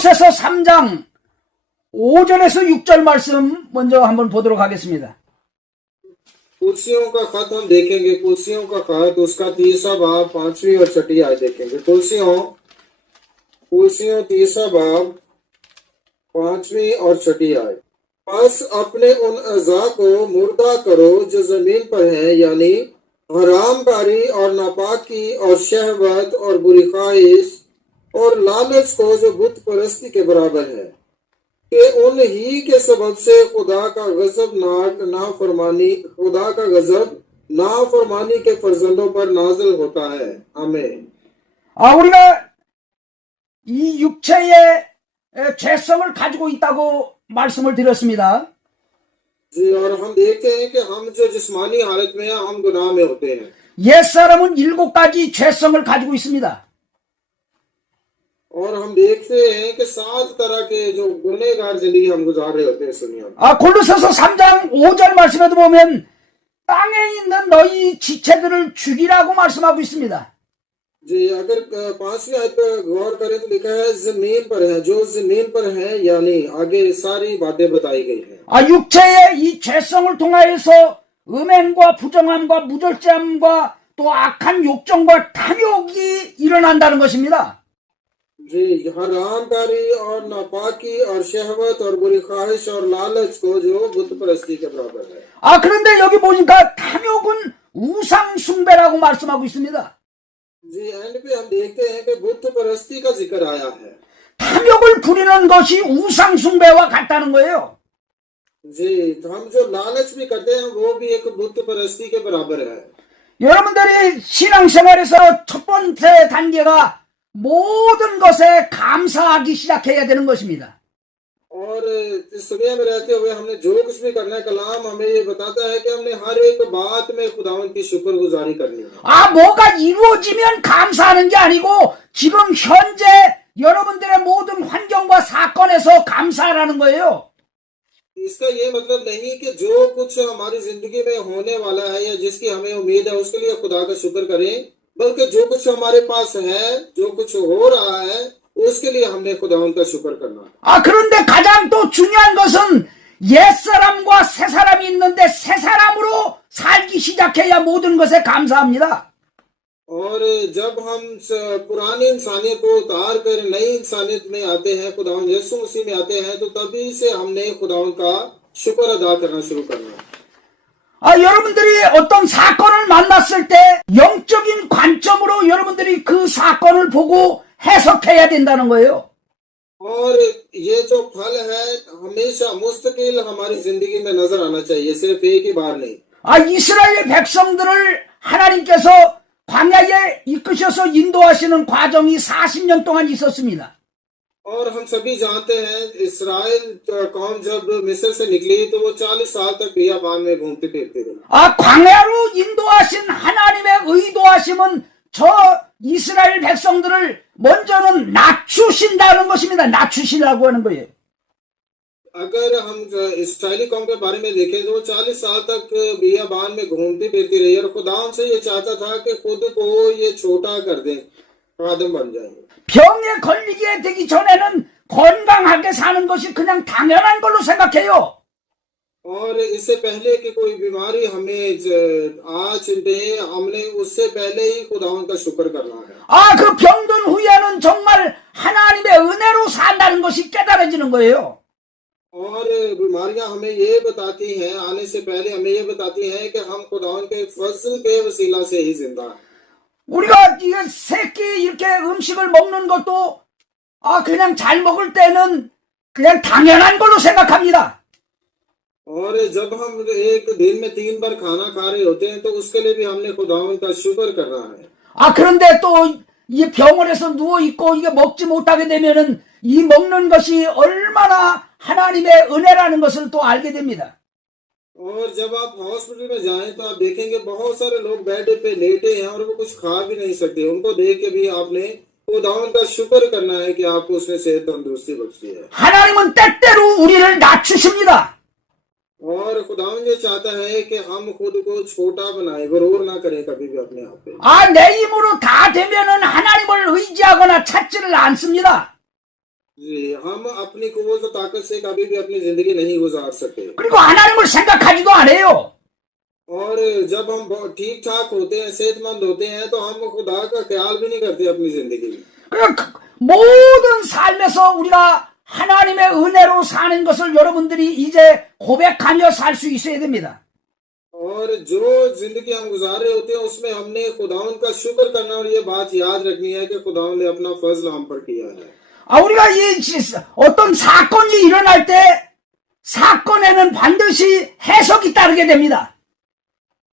골로새서 3장 5절에서 6절 말씀 먼저 한번 보도록 하겠습니다. कुर्सियों का खत हम देखेंगे। कुर्सियों का खत उसका 30वां बाब 5वीं और 6ठी आयत देखेंगे। कुर्सियों 30वां बाब 5वीं और 6ठी आयत। बस अपने उन अज़ा को मुर्दा करो जो जमीन पर है, यानी हरामकारी और नापाकी और शहवत और बुरी ख्वाहिश और लालच को जो बुत परस्ती के बराबर है, कि उन ही के सबब से खुदा का गजब नाफरमानी के फर्जंदों पर नाजिल होता है। आमीन। 우리가 이 육체의 죄성을 가지고 있다고 말씀을 드렸습니다. जी, और हम देखते हैं कि हम जो जिस्मानी हालत में हैं, हम गुनाह में होते हैं। 옛사람은 7가지 죄성을 가지고 있습니다. और हम देखते हैं कि 7 तरह के जो गुनहगार जिंदगी हम गुजार रहे होते हैं इस दुनिया में। 골로새서 3장 5절 말씀에도 보면 땅에 있는 너희 지체들을 죽이라고 말씀하고 있습니다. जी, अगर 5वीं आयत पर गौर करें तो लिखा है जमीन पर है, जो जमीन पर है, यानी आगे सारी बातें बताई गई हैं। 육체의 이 죄성을 통하여서 음행과 부정함과 무절제함과 또 악한 욕정과 탐욕이 일어난다는 것입니다. जी, हरामकारी और नापाकी और शहवत और बुरी ख्वाहिश और लालच को जो बुत परस्ती के बराबर है। 그런데 여기 보니까 탐욕은 우상 숭배라고 말씀하고 있습니다. जी, एंड पे हम देखते हैं कि बुत परस्ती का जिक्र आया है। 탐욕을 부리는 것이 우상 숭배와 같다는 거예요. जी, हम जो लालच भी करते हैं वो भी एक बुत परस्ती के बराबर है। 여러분들이 신앙생활에서 첫 번째 단계가 모든 것에 감사하기 시작해야 되는 것입니다. और इस दुनिया में रहते हुए हमने जो कुछ भी करना है, कलाम हमें ये बताता है कि हमने हर एक बात में खुदावंद की शुक्रगुजारी करनी है। 뭐가 이루어지면 감사하는 게 아니고 지금 현재 여러분들의 모든 환경과 사건에서 감사하라는 거예요. इसका ये मतलब नहीं कि जो कुछ हमारी जिंदगी में होने वाला है या जिसकी हमें उम्मीद है उसके लिए खुदा का शुक्र करें, बल्कि जो कुछ हमारे पास है, जो कुछ हो रहा है, उसके लिए हमने खुदावंद का शुक्र करना है। 그런데 가장 또 중요한 것은 옛사람과 새사람이 있는데 새사람으로 살기 시작해야 모든 것에 감사합니다. और जब हम पुरानी इंसानियत को उतार कर नई इंसानियत में आते हैं, खुदावंद यीशु मसीह में आते हैं, तो तभी से हमने खुदावंद का शुक्र अदा करना शुरू करना है। 여러분들이 어떤 사건을 만났을 때 영적인 관점으로 여러분들이 그 사건을 보고 해석해야 된다는 거예요. और ये जो फल है हमेशा मुस्तकिल हमारी जिंदगी में नजर आना चाहिए, सिर्फ एक ही बार नहीं। 이스라엘 백성들을 하나님께서 광야에 이끄셔서 인도하시는 과정이 40년 동안 있었습니다. और हम सभी जानते हैं इस्राएल कौम जब मिस्र से निकली तो वो 40 साल तक बियाबान में घूमते फिरते थे। 광야로 인도하신 하나님의 의도하심은 저 이스라엘 백성들을 먼저는 낮추신다는 것입니다. 낮추시라고 하는 거예요. अगर हम इस्राएली कौम के बारे में देखें तो 40 साल तक बियाबान में घूमती फिरती रही और खुदा से ये चाहता था कि खुद को ये छोटा कर दें, आदम बन जाएंगे। 병에 걸리게 되기 전에는 건강하게 사는 것이 그냥 당연한 걸로 생각해요. और इससे पहले कि कोई बीमारी हमें आ चिंते, हमने उससे पहले ही खुदावंद का शुक्र करना है। 그 병든 후에는 정말 하나님의 은혜로 산다는 것이 깨달아지는 거예요. और बीमारियां हमें ये बताती हैं, आने से पहले हमें ये बताती हैं कि हम खुदावंद के फजल के वसीला से ही जिंदा हैं। 우리가 이게 새끼 이렇게 음식을 먹는 것도 그냥 잘 먹을 때는 그냥 당연한 걸로 생각합니다. और जब हम एक दिन में 3 बार खाना खा रहे होते हैं तो उसके लिए भी हमने खुदावंद का शुक्र करना है। 그런데 또 이 병원에서 누워 있고 이게 먹지 못하게 되면은 이 먹는 것이 얼마나 하나님의 은혜라는 것을 또 알게 됩니다. और जब आप हॉस्पिटल में जाएं तो आप देखेंगे बहुत सारे लोग बेड पे लेटे हैं और वो कुछ खा भी नहीं सकते। उनको देख के भी आपने खुदावंद का शुक्र करना है कि आपको उसने सेहत तंदुरुस्ती बख्शी है। 하나님은 때때로 우리를 낮추십니다. और खुदावंद ये चाहता है कि हम खुद को छोटा बनाए, गरूर ना करें कभी भी अपने आप पे। 내 힘으로 다 되면은 하나님을 의지하거나 찾지를 않습니다. जी, हम अपनी कुव्वत और ताकत से कभी भी अपनी जिंदगी नहीं गुजार सकते। 그리고 하나님을 생각하지도 않아요. और जब हम ठीक ठाक होते हैं, सेहतमंद होते हैं, तो हम खुदा का ख्याल भी नहीं करते अपनी जिंदगी में। 그러니까 모든 삶에서 우리가 하나님의 은혜로 사는 것을 여러분들이 이제 고백하며 살 수 있어야 됩니다. और जो जिंदगी हम गुजार रहे होते हैं उसमें हमने खुदावन का शुक्र करना और ये बात याद रखनी है कि खुदावन ने अपना फजल हम पर किया है। 우리가 어떤 사건이 일어날 때 사건에는 반드시 해석이 따르게 됩니다.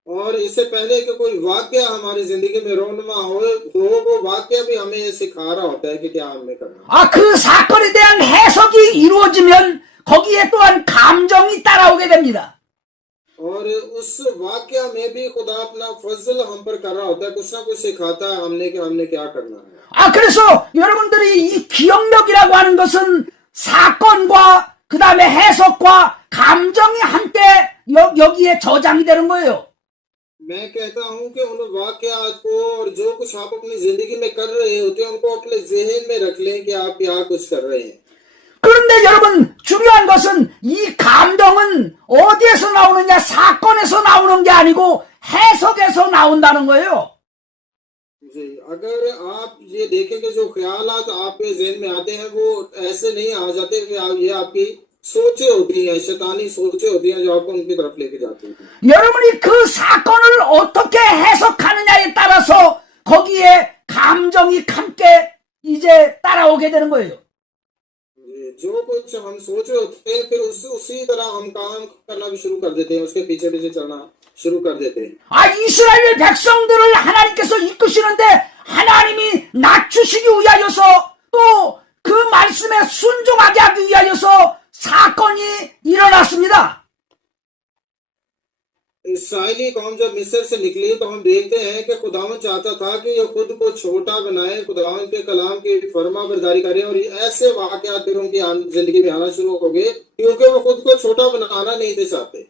और इससे पहले कि कोई वाक्य हमारी जिंदगी में रोनमा हो वो वाक्य भी हमें सिखा रहा होता है कि क्या हमें करना। 그 사건에 대한 해석이 이루어지면 거기에 또한 감정이 따라오게 됩니다. और उस वाक्य में भी खुदा अपना फजल हम पर कर रहा होता है, कुछ ना कुछ सिखाता है हमने कि हमने क्या करना है। 그래서 여러분들이 이 기억력이라고 하는 것은 사건과 그 다음에 해석과 감정이 함께 여기에 저장이 되는 거예요. मैं कहता हूं कि उन वाकयात को और जो कुछ आप अपनी जिंदगी में कर रहे होते हैं उनको अपने ज़हन में रख लें कि आप क्या कुछ कर रहे हैं। 그런데 여러분 중요한 것은 이 감정은 어디에서 나오느냐, 사건에서 나오는 게 아니고 해석에서 나온다는 거예요. जी, अगर आप ये देखें कि जो ख्यालात आपके ज़हन में आते हैं वो ऐसे नहीं आ जाते कि ये आपकी सोचे होती हैं, शैतानी सोचे होती हैं जो आपको उनकी तरफ लेके जाती हैं। 여러분이 그 사건을 어떻게 해석하느냐에 따라서 거기에 감정이 함께 이제 따라오게 되는 거예요. जो कुछ हम सोच रहे होते हैं फिर उसी तरह हम काम करना भी शुरू कर देते हैं, उसके पीछे पीछे चलना शुरू कर देते हैं। 이스라엘 백성들을 하나님께서 이끄시는데 하나님이 낮추시기 위하여서 또 그 말씀에 순종하게 하기 위하여서 사건이 일어났습니다. इसराइली कौम जब मिस्र से निकली तो हम देखते हैं कि खुदावन चाहता था कि ये खुद को छोटा बनाए, खुदावन के कलाम की फर्मा बरदारी करें और ऐसे वाकयात फिर उनकी जिंदगी में आना शुरू हो गए क्योंकि वो खुद को छोटा बनाना नहीं थे चाहते।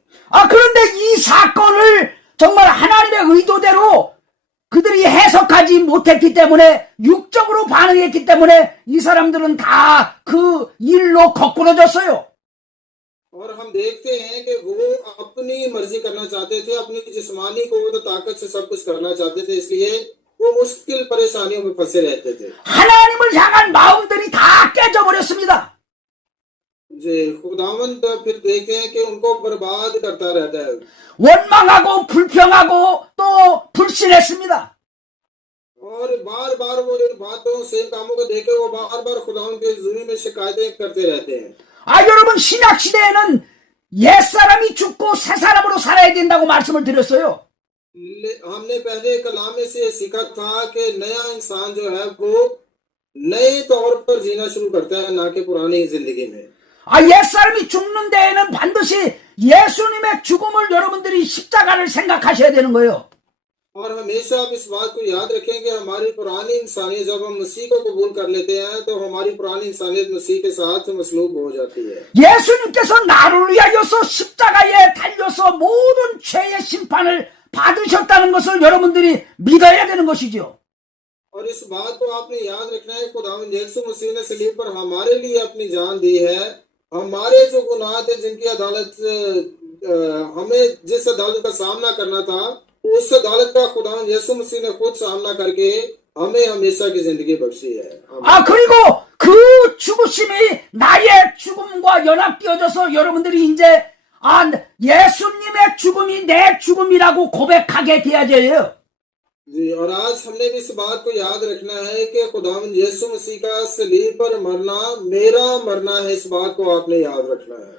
그런데 이 사건을 정말 하나님의 의도대로 그들이 해석하지 못했기 때문에 육적으로 반응했기 때문에 이 사람들은 다 그 일로 거꾸러졌어요. और हम देखते हैं कि वो अपनी मर्जी करना चाहते थे, अपनी जिस्मानी कुव्वत और ताकत से सब कुछ करना चाहते थे, इसलिए वो मुश्किल परेशानियों में फंसे रहते थे। 하나님을 향한 마음들이 다 깨져버렸습니다. जी, खुदावन तो फिर देखे हैं कि उनको बर्बाद करता रहता है। 원망하고 불평하고 또 불신했습니다. और बार बार वो इन बातों सेम कामों को देखे वो बार बार खुदावन के जुर्म में शिकायतें करते रहते हैं। 여러분 신약 시대에는 옛사람이 죽고 새 사람으로 살아야 된다고 말씀을 드렸어요. हमने पहले कलाम में से सीखा था कि नया इंसान जो है वो नए तौर पर जीना शुरू करता है, ना कि पुरानी जिंदगी में। 옛사람이 죽는 데에는 반드시 예수님의 죽음을 여러분들이 십자가를 생각하셔야 되는 거예요. और हमेशा आप इस बात को याद रखें कि हमारी पुरानी इंसानियत जब हम मसीह को कबूल कर लेते हैं तो हमारी पुरानी इंसानियत मसीह के साथ मसलूब हो जाती है। 예수님께서 나를 위하여서 십자가에 달려서 모든 죄의 심판을 받으셨다는 것을 여러분들이 믿어야 되는 것이죠. और इस बात को आपने याद रखना है, खुदावंद यीशु मसीह ने सलीब पर हमारे लिए अपनी जान दी है। हमारे जो गुनाह थे जिनकी अदालत हमें जिस अदालत का सामना करना था उस अदालत का खुदावंद यीशु मसीह ने खुद सामना करके हमें हमेशा की जिंदगी बख्शी है। 그리고 그 죽으심이 나의 죽음과 연합되어져서 여러분들이 이제 예수님의 죽음이 내 죽음이라고 고백하게 되어져요. जी, और आज हमने भी इस बात को याद रखना है कि खुदावंद यीशु मसीह का सलीब पर मरना मेरा मरना है, इस बात को आपने याद रखना है।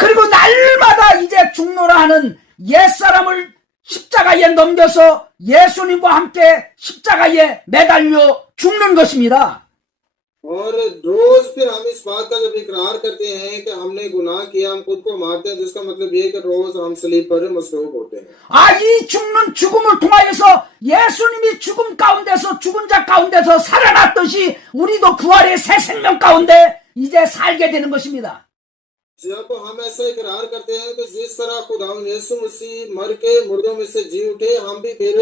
그리고 날마다 이제 죽노라 하는 옛사람을 십자가에 넘겨서 예수님과 함께 십자가에 매달려 죽는 것입니다. और रोज फिर हम इस बात का जब इकरार करते हैं कि हमने गुनाह किया, हम खुद को मारते हैं, जिसका मतलब ये कि रोज हम सलीब पर मसलूब होते हैं। 이 죽는 죽음을 통하여서 예수님이 죽음 가운데서 죽은 자 가운데서 살아났듯이 우리도 부활의 새 생명 가운데 이제 살게 되는 것입니다. जब हम ऐसा इकरार करते हैं तो जिस तरह खुदावंद यीशु मसीह मर के मुर्दों में से जी उठे, हम भी फिर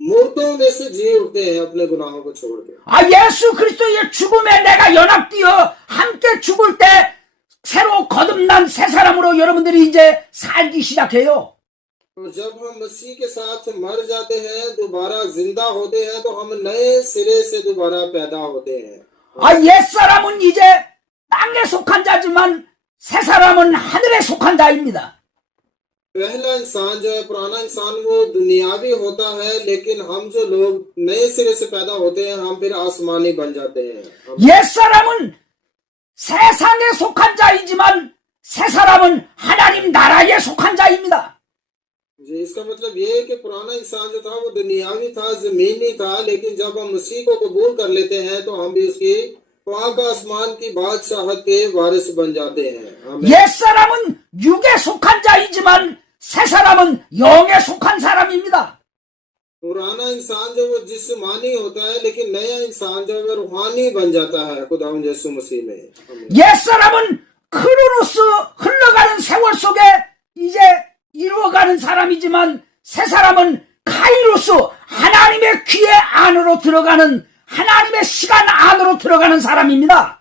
मुर्दों में से जी उठते हैं अपने गुनाहों को छोड़ के। 아, 예수 그리스도의 죽음에 내가 연합되어 함께 죽을 때 새로 거듭난 새 사람으로 여러분들이 이제 살기 시작해요. और जब हम मसीह के साथ मर जाते हैं, दोबारा जिंदा होते हैं, तो हम नए सिरे से दोबारा पैदा होते हैं। 아, 옛사람은 이제 땅에 속한 자지만 새 사람은 하늘에 속한 자입니다. पहला इंसान जो है, पुराना इंसान, वो दुनियावी होता है, लेकिन हम जो लोग नए सिरे से पैदा होते हैं, हम फिर आसमानी बन जाते हैं। 옛사람은 세상에 속한 자이지만 새 사람은 하나님 나라에 속한 자입니다. जी, इसका मतलब ये है कि पुराना इंसान जो था वो दुनियावी था, जमीनी था, लेकिन जब हम मसीह को कबूल कर लेते हैं तो हम भी उसकी पाक आसमान की बादशाहत के वारिस बन जाते हैं। आमीन। 옛사람은 육에 속한 자이지만 새 사람은 영에 속한 사람입니다. पुराना इंसान जो वो जिस्मानी होता है, लेकिन नया इंसान जो है वो रूहानी बन जाता है खुदा यीशु मसीह में। आमीन। 옛사람은 크로노스 흘러가는 세월 속에 이제 이루어가는 사람이지만 새 사람은 카이로스 하나님의 귀의 안으로 들어가는 하나님의 시간 안으로 들어가는 사람입니다.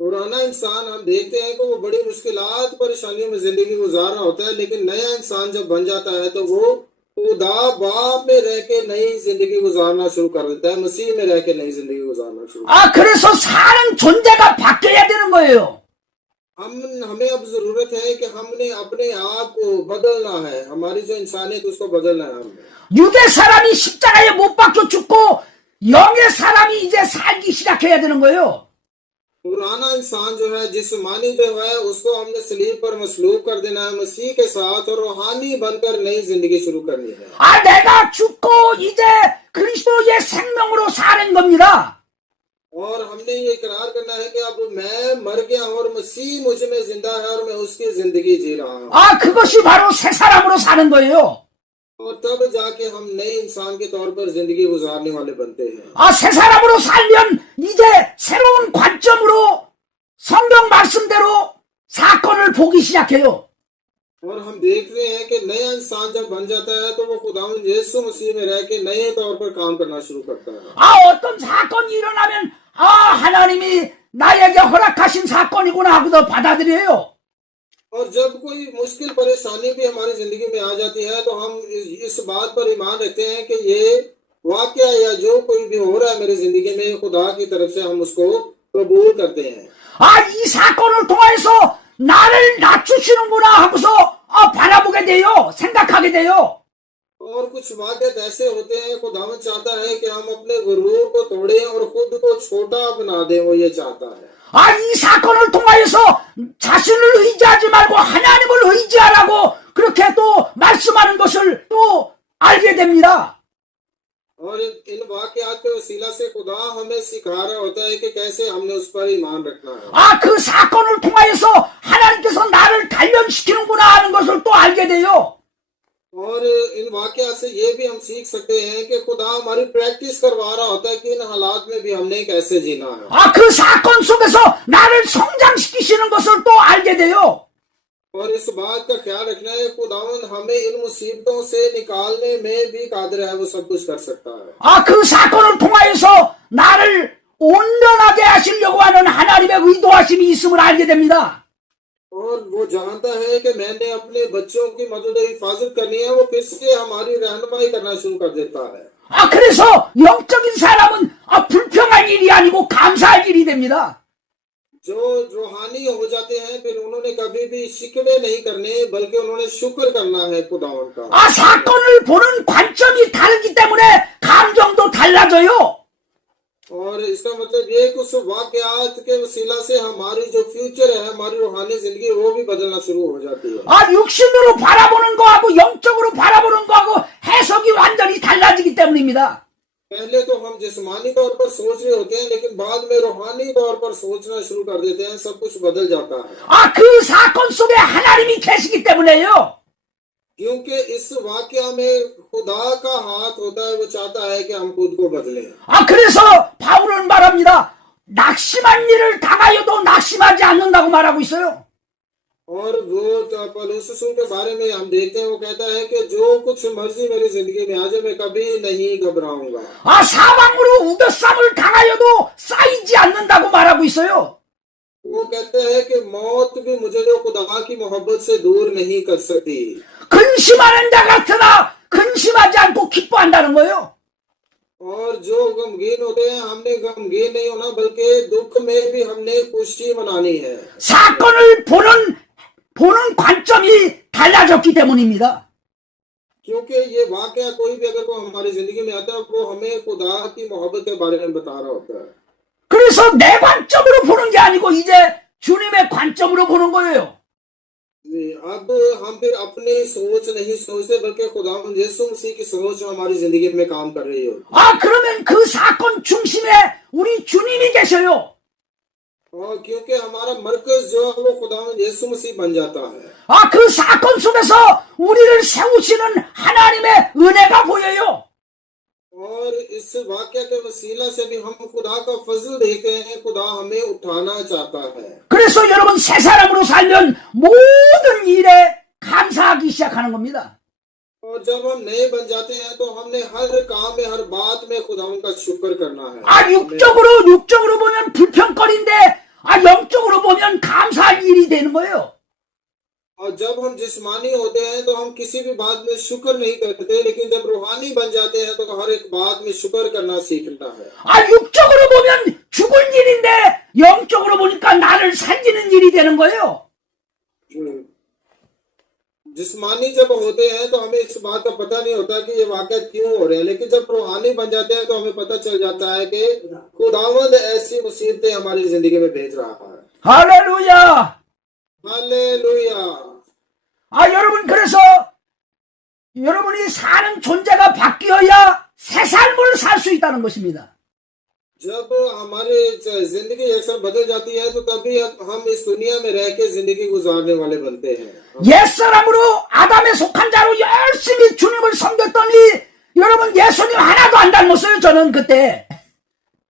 पुराना इंसान हम देखते हैं कि वो बड़ी मुश्किलात परेशानियों में जिंदगी गुजार रहा होता है, लेकिन नया इंसान जब बन जाता है तो वो खुदा बाप में रह के नई जिंदगी गुजारना शुरू कर देता है, मसीह में रह के नई जिंदगी गुजारना शुरू। 아, 그래서 사는 존재가 바뀌어야 되는 거예요. हमें अब जरूरत है कि हमने अपने आप को बदलना है, हमारी जो इंसानियत उसको बदलना है हमने। 육의 사람이 십자가에 못 박혀 죽고 영의 사람이 이제 살기 시작해야 되는 거예요. पुराना इंसान जो है, जिस्मानी जो है, उसको हमने सलीब पर मसलूब कर देना है मसीह के साथ, और रूहानी बनकर नई जिंदगी शुरू करनी है। 아, 내가 죽고 이제 그리스도의 생명으로 사는 겁니다. और हमने ये इकरार करना है कि अब मैं मर गया हूं और मसीह मुझ में जिंदा है और मैं उसकी जिंदगी जी रहा हूं। 아, 그것이 바로 새 사람으로 사는 거예요. और तब जाके हम नए इंसान के तौर पर जिंदगी गुजारने वाले बनते हैं। 아, 새 사람으로 살면 이제 새로운 관점으로 성경 말씀대로 사건을 보기 시작해요. और हम देख रहे हैं कि नया इंसान जब बन जाता है तो वो खुदावंद यीशु मसीह में रह के नए तौर पर काम करना शुरू करता है। 아, 어떤 사건이 일어나면 아, 하나님이 나에게 허락하신 사건이구나 하고도 받아들여요. और जब कोई मुश्किल परेशानी भी हमारी जिंदगी में आ जाती है तो हम इस बात पर ईमान रखते हैं कि ये वाकया या जो कोई भी हो रहा है मेरी जिंदगी में, खुदा की तरफ से हम उसको कबूल करते हैं। 아, 이 사건을 통해서 나를 낮추시는구나 하고서 바라보게 돼요. 생각하게 돼요. और कुछ वाक़यात ऐसे होते हैं, खुदावंद चाहता है कि हम अपने गुरूर को तोड़ें और खुद को छोटा बना दें, वो ये चाहता है। 아, 이 사건을 통하여서 자신을 의지하지 말고 하나님을 의지하라고 그렇게 또 말씀하는 것을 또 알게 됩니다. और इन वाक़यात के वसीला से खुदा हमें सिखा रहा होता है कि कैसे हमने उस पर ईमान रखना है। 아, 그 사건을 통하여서 하나님께서 나를 단련시키는구나 하는 것을 또 알게 돼요. और इन वाक़यात से ये भी हम सीख सकते हैं कि खुदा हमारी प्रैक्टिस करवा रहा होता है कि इन हालात में भी हमने कैसे जीना है। 아, 그 사건 속에서 나를 성장시키시는 것을 또 알게 돼요. और इस बात का ख्याल रखना है, खुदावंद हमें इन मुसीबतों से निकालने में भी कादिर है, वो सब कुछ कर सकता है। 아, 그 사건을 통하여서 나를 온전하게 하시려고 하는 하나님의 의도하심이 있음을 알게 됩니다. और वो जानता है कि मैंने अपने बच्चों की मदद और हिफाजत करनी है, वो फिर से हमारी रहनुमाई करना शुरू कर देता है। 아, 그래서 영적인 사람은 불평할 일이 아니고 감사할 일이 됩니다. जो रूहानी हो जाते हैं फिर उन्होंने कभी भी शिकवे नहीं करने, बल्कि उन्होंने शुक्र करना है खुदावंद का। 아, 사건을 보는 관점이 다르기 때문에 감정도 달라져요. और इसका मतलब ये है कि उस वाकयात के वसीला से हमारी जो फ्यूचर है, हमारी रूहानी जिंदगी, वो भी बदलना शुरू हो जाती है। 아, 육신으로 바라보는 거하고 영적으로 바라보는 거하고 해석이 완전히 달라지기 때문입니다. पहले तो हम जिस्मानी तौर पर सोच रहे होते हैं, लेकिन बाद में रूहानी तौर पर सोचना शुरू कर देते हैं, सब कुछ बदल जाता है। 아, 그 사건 속에 하나님이 계시기 때문에요. क्योंकि इस वाकया में खुदा का हाथ होता है, वो चाहता है कि हम खुद को बदलें। 아, 그래서 바울은 말합니다. 낙심한 일을 당하여도 낙심하지 않는다고 말하고 있어요. और वो पौलुस रसूल के बारे में हम देखते हैं, वो कहता है कि जो कुछ मर्जी मेरी जिंदगी में आ जाए मैं कभी नहीं घबराऊंगा। 아, 사방으로 우겨쌈을 당하여도 쌓이지 않는다고 말하고 있어요. वो कहते हैं कि मौत भी मुझे जो खुदा की मोहब्बत से दूर नहीं कर सकती। 근심하는 자 같으나 근심하지 않고 기뻐한다는 거예요. और जो गमगीन होते हैं हमने गमगीन नहीं होना, बल्कि दुख में भी हमने खुशी मनानी है। 사건을 보는 관점이 달라졌기 때문입니다. क्योंकि ये वाकया कोई भी अगर वो हमारी जिंदगी में आता है, वो हमें खुदा की मोहब्बत के बारे में बता रहा होता है। 그래서 내 관점으로 보는 게 아니고 이제 주님의 관점으로 보는 거예요. अब हम फिर अपनी सोच नहीं सोचते, बल्कि खुदा यीशु मसीह की सोच हमारी जिंदगी में काम कर रही हो। 아, 그러면 그 사건 중심에 우리 주님이 계셔요. और क्योंकि हमारा मरकज जो है वो खुदा यीशु मसीह बन जाता है। 아, 그 사건 속에서 우리를 세우시는 하나님의 은혜가 보여요. और इस वाक्य के वसीला से भी हम खुदा का फजल देखते हैं, खुदा हमें उठाना चाहता है। 그래서 여러분 새 사람으로 살면 모든 일에 감사하기 시작하는 겁니다. और जब हम नए बन जाते हैं तो हमने हर काम में हर बात में खुदा का शुक्र करना है। 아, 육적으로 보면 불평거리인데 아, 영적으로 보면 감사할 일이 되는 거예요. और जब हम जिस्मानी होते हैं तो हम किसी भी बात में शुक्र नहीं करते, लेकिन जब रूहानी बन जाते हैं तो हर एक बात में शुक्र करना सीखना है। 아, 육적으로 보면 죽을 일인데 영적으로 보니까 나를 살리는 일이 되는 거예요. जिस्मानी जब होते हैं तो हमें इस बात का पता नहीं होता कि ये वाकया क्यों हो रहे हैं, लेकिन जब रूहानी बन जाते हैं तो हमें पता चल जाता है कि खुदावंद ऐसी मुसीबतें हमारी जिंदगी में भेज रहा है। 할렐루야. हालेलुया। 아, 여러분, 그래서 여러분이 사는 존재가 바뀌어야 새 삶을 살 수 있다는 것입니다. जब हमारी जिंदगी अक्सर बदल जाती है तो तभी हम इस दुनिया में रह के जिंदगी गुजारने वाले बनते हैं। 옛사람으로 아담에 속한 자로 열심히 주님을 섬겼더니 여러분 예수님 하나도 안 닮았어요. 저는 그때.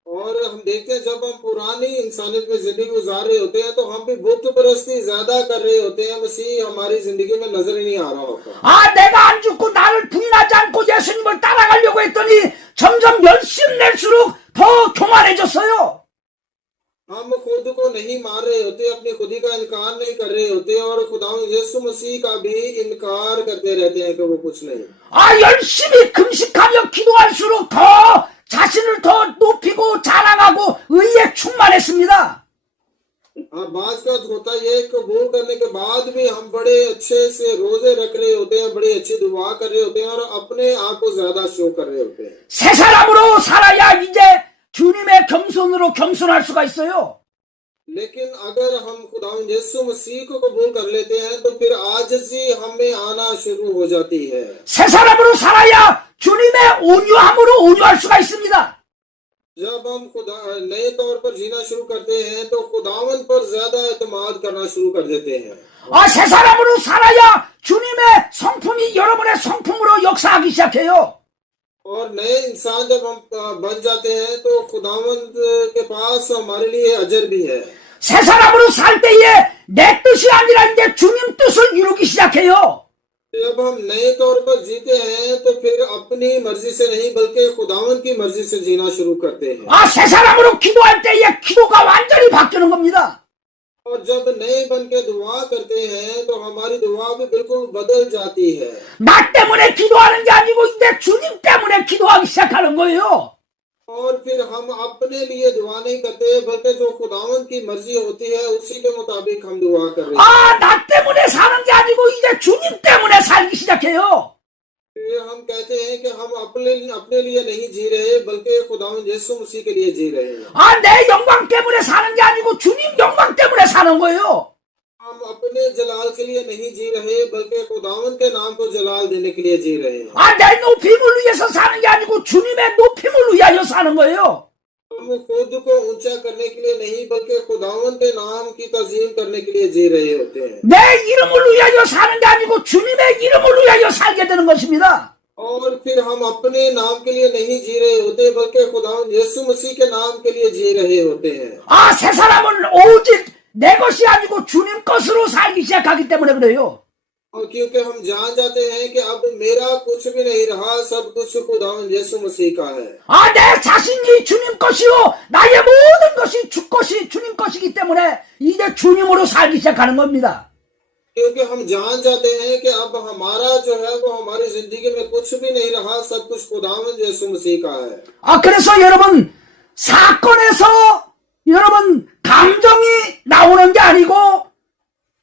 और हम देखते हैं जब हम पुरानी इंसानियत में जिंदगी गुजार रहे होते हैं तो हम भी बुत परस्ती ज्यादा कर रहे होते हैं, मसीह हमारी जिंदगी में नजर ही नहीं आ रहा होता। 아, 내가 안 죽고 나를 부인하지 않고 예수님을 따라가려고 했더니 점점 열심낼수록 더 교만해졌어요. हम खुद को नहीं मार रहे होते, अपनी खुदी का इनकार नहीं कर रहे होते, और खुदा यीशु मसीह का भी इनकार करते रहते हैं कि वो कुछ नहीं। 아, 열심히 금식하며 기도할수록 더 자신을 더 높이고 자랑하고 의에 충만했습니다. हाँ, बात का होता ये कबूल करने के बाद भी हम बड़े अच्छे से रोजे रख रहे होते हैं, बड़ी अच्छी दुआ कर रहे होते हैं और अपने आप को ज्यादा शो कर रहे होते हैं। 새 사람으로 살아야 이제 주님의 겸손으로 겸손할 수가 있어요. लेकिन अगर हम खुदा यीशु मसीह को कबूल कर लेते हैं तो फिर आजिज़ी हमें आना शुरू हो जाती है। 새 사람으로 살아야 주님의 온유함으로 온유할 수가 있습니다. जब हम खुदा नए तौर पर जीना शुरू करते हैं तो खुदावन पर ज्यादा एतमाद करना शुरू कर देते हैं। 아, 새 사람으로 살아야 주님의 성품이 여러분의 성품으로 역사하기 시작해요. और नए इंसान जब हम बन जाते हैं तो खुदावंद के पास हमारे लिए अजर भी है। 새 사람으로 살 때에 내 뜻이 아니라 이제 주님 뜻을 이루기 시작해요. जब हम नए तौर पर जीते हैं तो फिर अपनी मर्जी से नहीं बल्कि खुदावंद की मर्जी से जीना शुरू करते हैं। 아, 새 사람으로 기도할 때에 기도가 완전히 바뀌는 겁니다. और जब नए बन के दुआ करते हैं तो हमारी दुआ भी बिल्कुल बदल जाती है। 나 때문에 기도하는 게 아니고 이제 주님 때문에 기도하기 시작하는 거예요. और फिर हम अपने लिए दुआ नहीं करते बल्कि जो खुदावंद की मर्जी होती है उसी के मुताबिक हम दुआ कर रहे हैं। 아, 나 때문에 사는 게 아니고 이제 주님 때문에 살기 시작해요. फिर हम कहते हैं कि हम अपने लिए नहीं जी रहे बल्कि खुदावंद यीशु मसीह के लिए जी रहे हैं। 아, 내 영광 때문에 사는 게 아니고 주님 영광 때문에 사는 거예요. हम अपने जलाल के लिए नहीं जी रहे बल्कि खुदावंद के नाम को जलाल देने के लिए जी रहे हैं। 아, 내 높임을 위해서 사는 게 아니고 주님의 높임을 위하여 사는 거예요. हम खुद को ऊंचा करने के लिए नहीं बल्कि खुदावंद के नाम की तज़ीम करने के लिए जी रहे होते हैं। 내 이름을 위하여 사는 게 아니고 주님의 이름을 위하여 살게 되는 것입니다. और फिर हम अपने नाम के लिए नहीं जी रहे होते बल्कि खुदावंद यीशु मसीह के नाम के लिए जी रहे होते हैं। 아, 새 사람은 오직 내 것이 아니고 주님 것으로 살기 시작하기 때문에 그래요. और क्योंकि हम जान जाते हैं कि अब मेरा कुछ भी नहीं रहा, सब कुछ खुदावंद यीशु मसीह का है। 아, 내 자신이 주님 것이요 나의 모든 것이 주 것이 주님 것이기 때문에 이제 주님으로 살기 시작하는 겁니다. क्योंकि हम जान जाते हैं कि अब हमारा जो है वो हमारी जिंदगी में कुछ भी नहीं रहा, सब कुछ खुदावंद यीशु मसीह का है। 아, 그래서 여러분 사건에서 여러분 감정이 나오는 게 아니고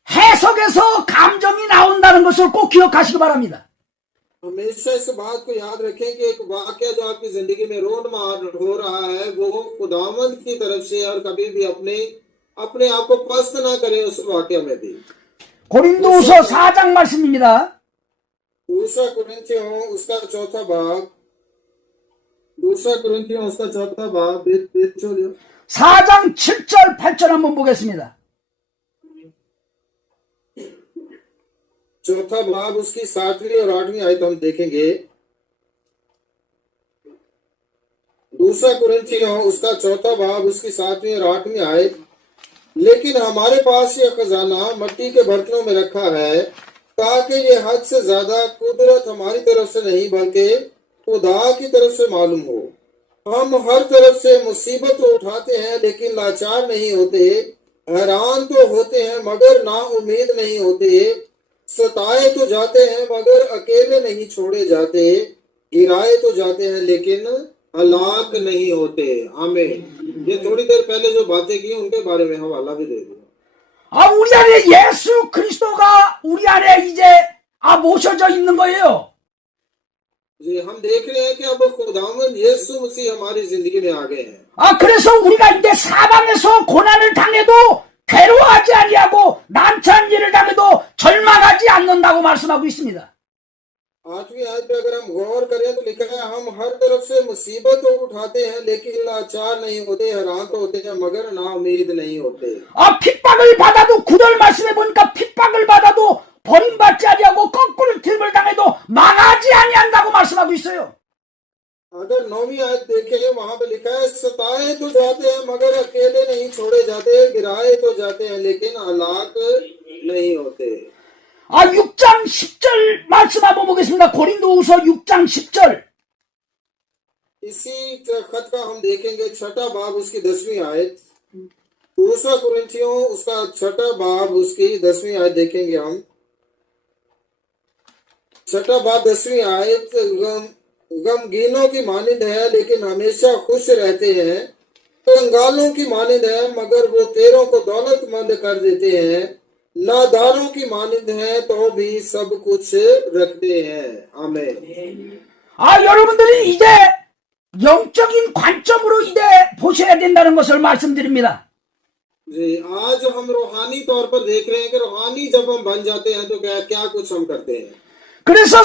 해석에서 감정이 나온다는 것을 꼭 기억하시기 바랍니다. हमेशा इस बात को याद रखें कि एक वाक्य जो आपकी जिंदगी में रोडमार हो रहा है वो खुदावंद की तरफ से, और कभी भी अपने आप को पस्त ना करें उस वाक्य में भी। 고린도후서 4장 말씀입니다. दूसरा कुरिन्थियों उसका चौथा भाग, दूसरा कुरिन्थियों उसका चौथा भाग 4장 7절 8절 한번 보겠습니다. चौथा भाग उसकी 7वीं और 8वीं आयत हम देखेंगे। दूसरा कुरिन्थियों उसका चौथा भाग उसकी 7वीं और 8वीं आयत। लेकिन हमारे पास यह खजाना मिट्टी के बर्तनों में रखा है, ताकि ये हद से ज्यादा कुदरत हमारी तरफ से नहीं बल्कि खुदा की तरफ से मालूम हो। हम हर तरफ से मुसीबत तो उठाते हैं लेकिन लाचार नहीं होते, हैरान तो होते हैं मगर ना उम्मीद नहीं होते, सताए तो जाते हैं मगर अकेले नहीं छोड़े जाते, गिराए तो जाते हैं लेकिन हलाक नहीं होते। आमीन। ये थोड़ी देर पहले जो बातें की उनके बारे में हवाला भी दे दिया। 아, 우리 안에 예수 그리스도가 우리 안에 이제 모셔져 있는 거예요. जी हम देख रहे हैं कि अब खुदावंद यीशु मसीह हमारी जिंदगी में आ गए हैं। 아, 그래서 우리가 이제 사방에서 고난을 당해도 괴로워하지 아니하고 난처한 일을 당해도 절망하지 않는다고 말씀하고 있습니다. 8वीं आयत पे अगर हम गौर करें तो लिखा है हम हर तरफ से मुसीबत तो उठाते हैं लेकिन लाचार नहीं होते, हैरान तो होते हैं मगर ना उम्मीद नहीं होते। 아, 핍박을 받아도 9절 말씀해 보니까 핍박을 받아도 버림받지 아니하고 거꾸로 틈을 당해도 망하지 아니한다고 말씀하고 있어요. अगर 9वीं आयत देखें वहां पे लिखा है सताए तो जाते हैं मगर अकेले नहीं छोड़े जाते, गिराए तो जाते हैं लेकिन हलाक नहीं होते। 6장 10절 말씀 한번 보겠습니다. 고린도후서 6장 10절. इसी खत का हम देखेंगे छठा बाब उसकी 10वीं आयत। दूसरा कुरिन्थियों उसका छठा बाब उसकी 10वीं आयत देखेंगे हम। छठा बाब 10वीं आयत। गमगीनों की मानिंद है लेकिन हमेशा खुश रहते हैं, कंगालों की मानिंद है मगर वो तेरों को दौलतमंद कर देते हैं, नादारों की मानिंद है तो भी सब कुछ रखते हैं। आमीन। 여러분들이 이제 영적인 관점으로 이제 보셔야 된다는 것을 말씀드립니다. जी आज हम रूहानी तौर पर देख रहे हैं कि रूहानी जब हम बन जाते हैं तो क्या क्या कुछ हम करते हैं। 그래서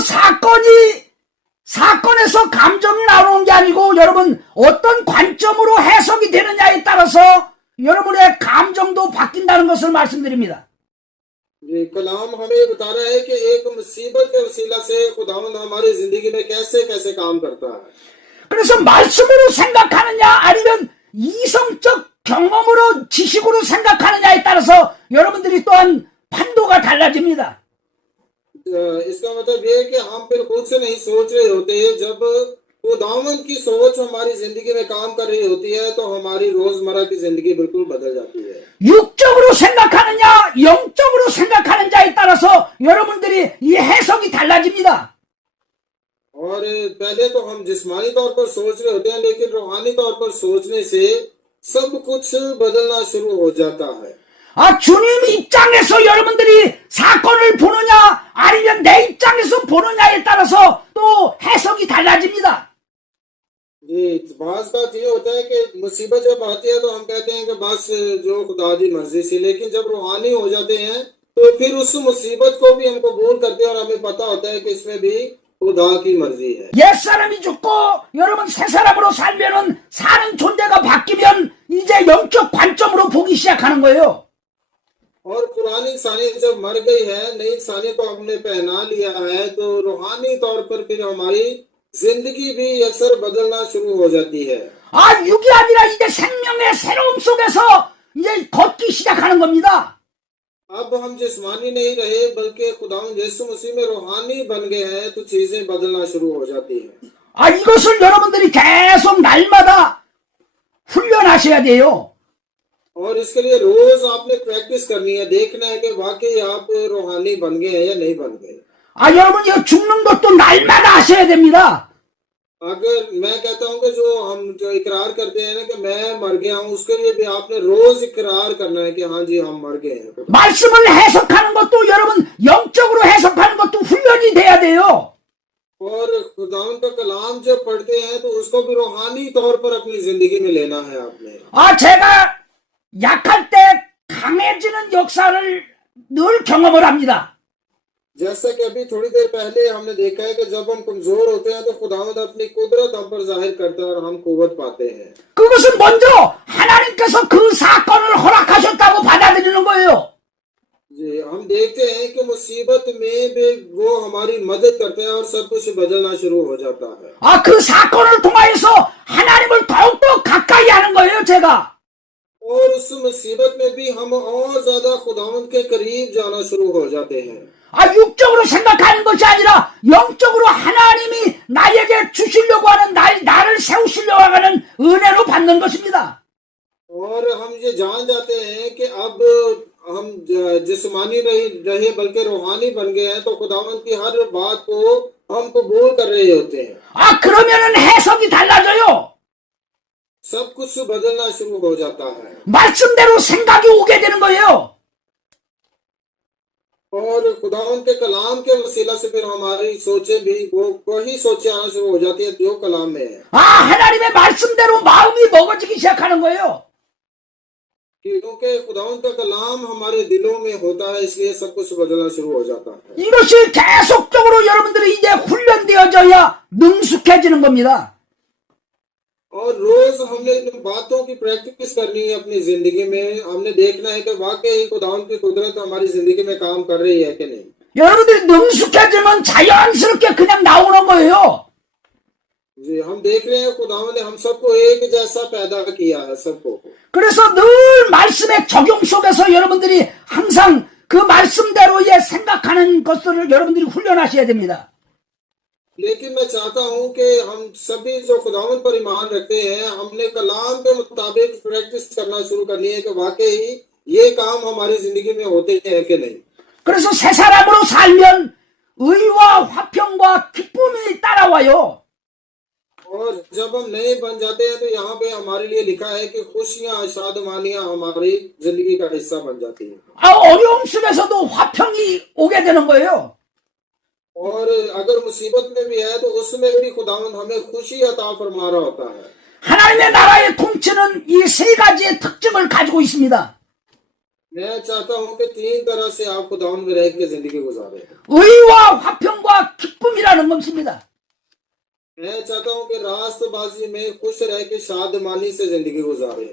사건에서 감정이 나오는 게 아니고 여러분 어떤 관점으로 해석이 되느냐에 따라서 여러분의 감정도 바뀐다는 것을 말씀드립니다. जी कलाम हमें बता रहा है कि एक मुसीबत के वसीला से खुदावंद हमारी जिंदगी में कैसे कैसे काम करता है। 그래서 말씀으로 생각하느냐 아니면 이성적 경험으로 지식으로 생각하느냐에 따라서 여러분들이 또한 판도가 달라집니다. इसका मतलब ये है कि हम फिर खुद से नहीं सोच रहे होते, जब खुदावंद की सोच हमारी जिंदगी में काम कर रही होती है तो हमारी रोजमर्रा की जिंदगी बिल्कुल बदल जाती है। 육적으로 생각하느냐 영적으로 생각하는 자에 따라서 여러분들이 이 해석이 달라집니다. और पहले तो हम जिस्मानी तौर पर सोच रहे होते हैं लेकिन रूहानी तौर पर सोचने से सब कुछ बदलना शुरू हो जाता है। 주님 입장에서 여러분들이 사건을 보느냐 아니면 내 입장에서 보느냐에 따라서 또 해석이 달라집니다. जी बात बात ये होता है कि मुसीबत जब आती है तो हम कहते हैं कि बस जो खुदा की मर्जी से, लेकिन जब रूहानी हो जाते हैं तो फिर उस मुसीबत को भी हम कबूल करते हैं और हमें पता होता है कि इसमें भी खुदा की मर्जी है। 옛사람이 죽고 여러분 새 사람으로 살면은 사는 존재가 바뀌면 이제 영적 관점으로 보기 시작하는 거예요. और पुरानी इंसानियत जब मर गई है, नई इंसानियत को हमने पहना लिया है तो रूहानी तौर पर फिर हमारी जिंदगी भी अक्सर बदलना शुरू हो जाती है। 육이 아니라 이제 생명의 새로움 속에서 이제 걷기 시작하는 겁니다. अब हम जिस्मानी नहीं रहे बल्कि खुदावंद यीशु मसीह में रूहानी बन गए हैं तो चीजें बदलना शुरू हो जाती हैं। 이것을 여러분들이 계속 날마다 훈련하셔야 돼요. और इसके लिए रोज आपने प्रैक्टिस करनी है, देखना है कि वाकई आप रूहानी बन गए हैं या नहीं बन गए। 여러분 이거 죽는 것도 날마다 하셔야 됩니다. अगर मैं कहता हूं कि जो इकरार करते हैं ना कि मैं मर गया हूं, उसके लिए भी आपने रोज इकरार करना है कि हाँ जी हम मर गए हैं। 말씀을 해석하는 것도 여러분 영적으로 해석하는 것도 훈련이 돼야 돼요. और खुदावंद का कलाम जब पढ़ते हैं तो उसको भी रूहानी तौर पर अपनी जिंदगी में लेना है आपने। 제가 약할 때 강해지는 역사를 늘 경험을 합니다. जैसा कि अभी थोड़ी देर पहले हमने देखा है कि जब हम कमजोर होते हैं तो खुदावंद अपनी कुदरत हम पर जाहिर करता है और हम कुव्वत पाते हैं। 그것은 먼저 하나님께서 그 사건을 허락하셨다고 받아들이는 거예요. जी, हम देखते हैं कि मुसीबत में भी वो हमारी मदद करते हैं और सब कुछ बदलना शुरू हो जाता है। 그 사건을 통하여서 하나님을 더욱더 가까이 하는 거예요, 제가. और उस मुसीबत में भी हम और ज्यादा खुदावंद के करीब जाना शुरू हो जाते हैं। 육적으로 생각하는 것이 아니라 영적으로 하나님이 나에게 주시려고 하는 나를 세우시려고 하는 은혜로 받는 것입니다. और हम ये जान जाते हैं कि अब हम जिस्मानी नहीं रहे बल्कि रूहानी बन गए हैं तो खुदावंद की हर बात को हम कबूल कर रहे होते हैं। 그러면은 해석이 달라져요. सब कुछ बदलना शुरू हो जाता है 말씀대로 생각이 오게 되는 거예요. और खुदावंद के कलाम के वसीला से फिर हमारी सोचें भी वही सोचें आना शुरू हो जाती है जो कलाम में है। 하나님의 말씀대로 마음이 먹어지기 시작하는 거예요. क्योंकि खुदावंद का कलाम हमारे दिलों में होता है, इसलिए सब कुछ बदलना शुरू हो जाता है। 이것이 계속적으로 여러분들이 이제 훈련되어져야 능숙해지는 겁니다. और रोज हमने इन बातों की प्रैक्टिस करनी है अपनी जिंदगी में। हमने देखना है कि वाकई खुदावंद की कुदरत हमारी जिंदगी में काम कर रही है कि नहीं। 여러분들이 능숙해지면 자연스럽게 그냥 나오는 거예요. जी, हम देख रहे हैं खुदावंद ने हम सबको एक जैसा पैदा किया है सबको। 그래서 늘 말씀의 적용 속에서 여러분들이 항상 그 말씀대로의 생각하는 것들을 여러분들이 훈련하셔야 됩니다. लेकिन मैं चाहता हूं कि हम सभी जो खुदावंद पर ईमान रखते हैं हमने कलाम के मुताबिक प्रैक्टिस करना शुरू करनी है कि वाकई ये काम हमारी जिंदगी में होते हैं कि नहीं। 그래서 새 사람으로 살면 의와 화평과 기쁨이 따라와요. और जब हम नए बन जाते हैं तो यहाँ पे हमारे लिए लिखा है कि खुशियां शादमानियां हमारी जिंदगी का हिस्सा बन जाती है। 어려움 속에서도 화평이 오게 되는 거예요. और अगर मुसीबत में भी है तो उसमें भी खुदावंद हमें खुशी अता फरमा रहा होता है। 하나님의 나라의 통치는 이 세 가지의 특징을 가지고 있습니다. मैं चाहता हूं कि तीन तरह से आप खुदावंद में रह के जिंदगी गुजारे। 의와 화평과 기쁨이라는 것입니다. मैं चाहता हूं कि रास्तबाजी में खुश रह के शादमानी से जिंदगी गुजारे।